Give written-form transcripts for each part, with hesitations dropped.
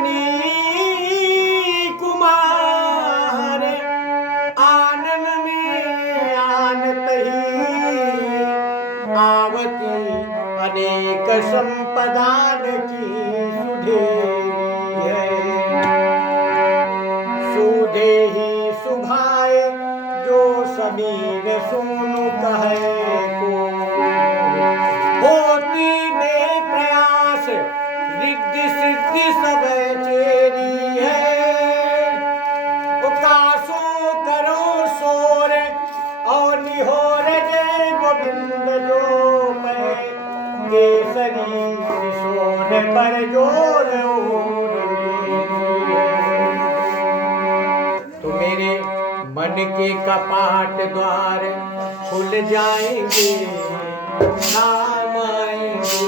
Money Kumar आनन में आनत ही आवती अनेक संपदान की सुधेरी है। सुधे ही सुभाए जो सबीर सुनु कहे को होती बेप्रयास रिद्धि सिद्धि सब चेरी है। उकासो करो सोर और निहोर जय गोविंद जो मैं केसरी सोने पर जोर तो मेरे मन के कपाट द्वार खुल जाएंगे राम आएंगे।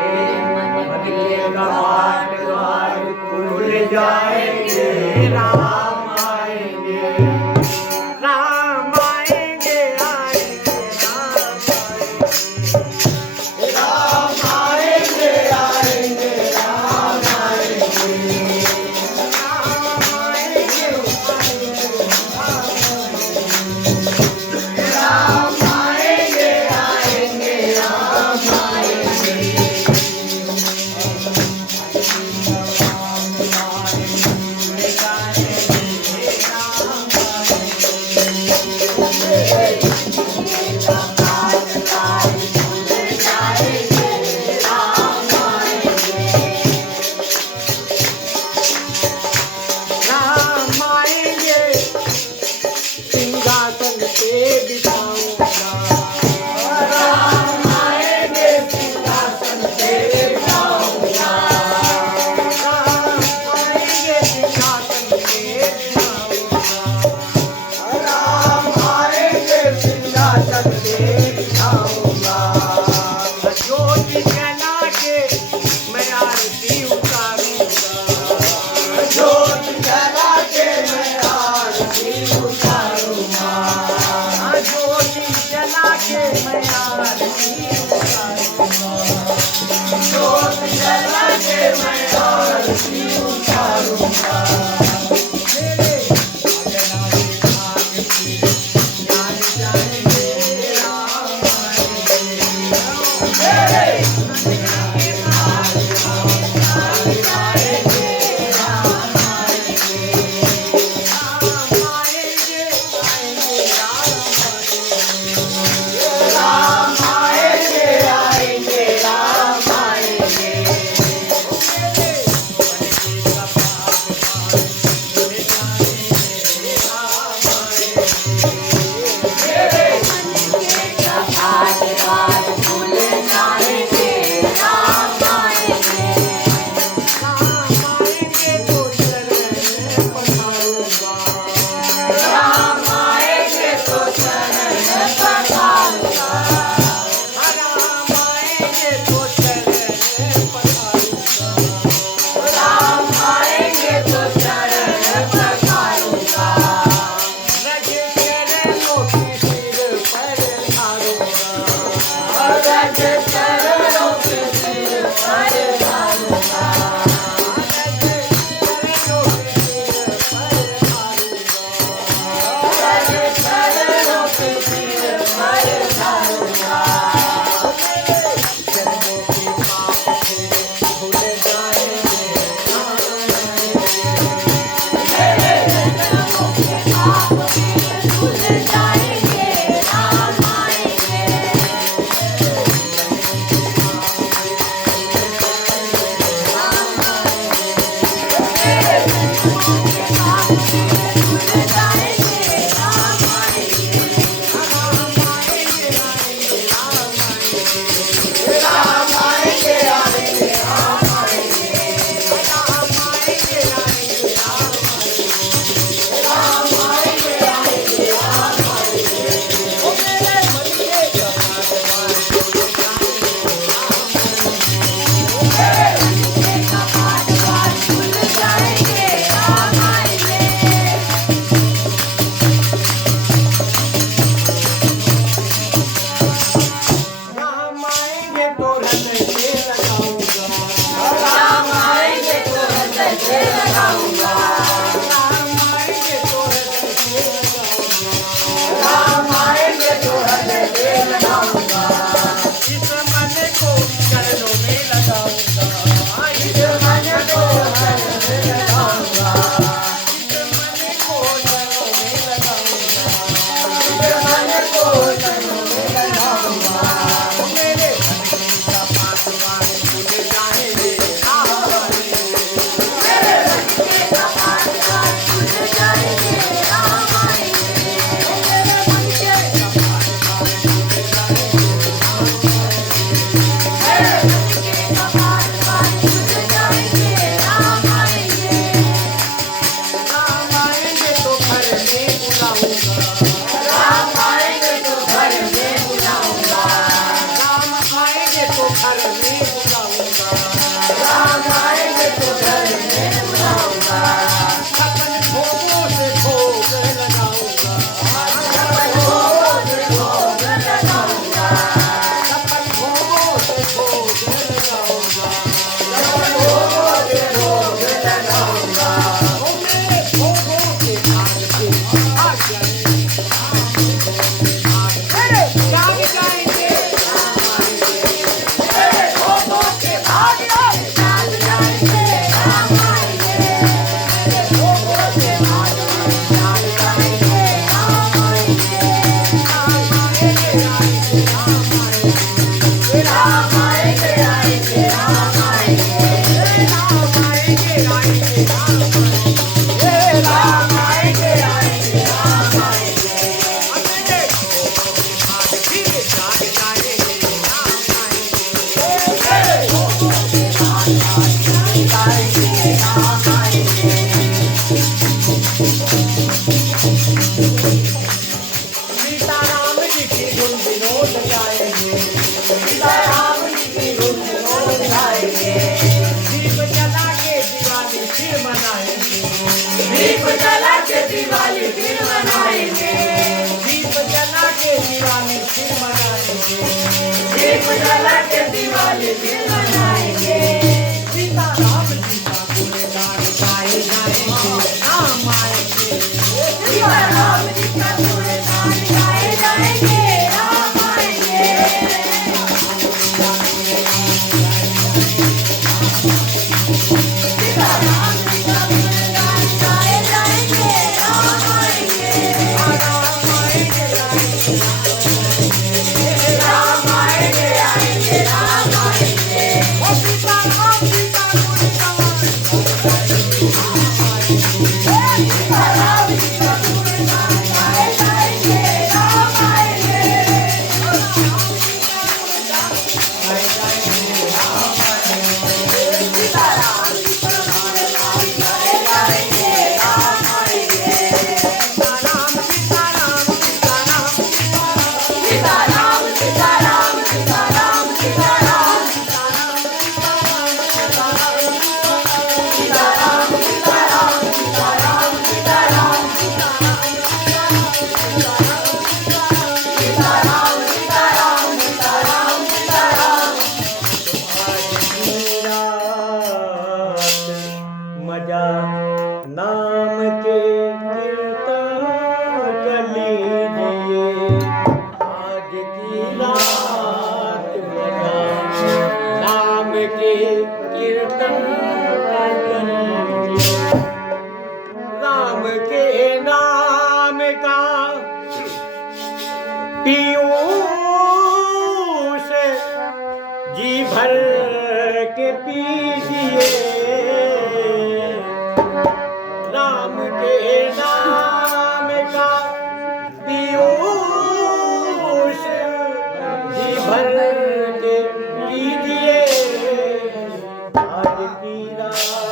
मेरे मन के कपाट द्वार खुल जाएंगे राम आएंगे। राम आएंगे आएंगे राम आएंगे आएंगे राम आएंगे राम आएंगे राम आएंगे आएंगे राम आएंगे। राम आएंगे सिंहासन पे बिठाऊंगा। राम आएंगे सिंहासन पे बिठाऊंगा। राम आएंगे सिंहासन पे बिठाऊंगा। राम आएंगे सिंहासन पे बिठाऊंगा। ज्योति जला के मैं आरती उतारूंगा। ज्योति जला के मैं आरती उतारूंगा। ज्योति जला के मैं आरती उतारूंगा। ज्योति जला के मैं आरती उतारूंगा। मेरे अजनारे भाग की जान जाएंगे राम आएंगे। मेरे अजनारे भाग जान जाएंगे राम आएंगे। राम आएंगे आएंगे राम आएंगे आएंगे राम आएंगे। मेरे मन के कपाट गाएंगे, राम आएंगे। सीताराम जी की धुन विनोद गाएंगे, सीताराम जी की धुन विनोद गाएंगे। दीप जला के दिवाली फिर मनाएंगे, दीप जला के दिवाली फिर मनाएंगे। दीप जला के दिवाली फिर मनाएंगे, दीप जला के दिवाली फिर मनाएंगे। सीताराम जी का गुणगान गाए जाएंगे, राम आएंगे। सीताराम जी का गुणगान गाए जाएंगे, राम आएंगे। सीताराम जी का गुणगान गाए जाएंगे, राम आएंगे। राम आएंगे, राम आएंगे, आएंगे, राम आएंगे। ओ सीताराम जी का गुणगान सीताराम जी का गुणगान गाए जाएंगे, राम आएंगे। गाए जाएंगे, राम आएंगे। सीताराम जी का गुणगान गाए जाएंगे, राम आएंगे। सीताराम, सीताराम, सीताराम, सीताराम, सीताराम, सीताराम, सीताराम, सीताराम, सीताराम, सीताराम, सीताराम, सीताराम, सीताराम, सीताराम, सीताराम। मजा नाम के कीर्तन कर लीजिए, आज की रात मजा नाम के कीर्तन कर लीजिए। राम के नाम का पीयूष जी भर के पीजिए। राम के नाम का पीयूष जी भर के पीजिए। आज की रात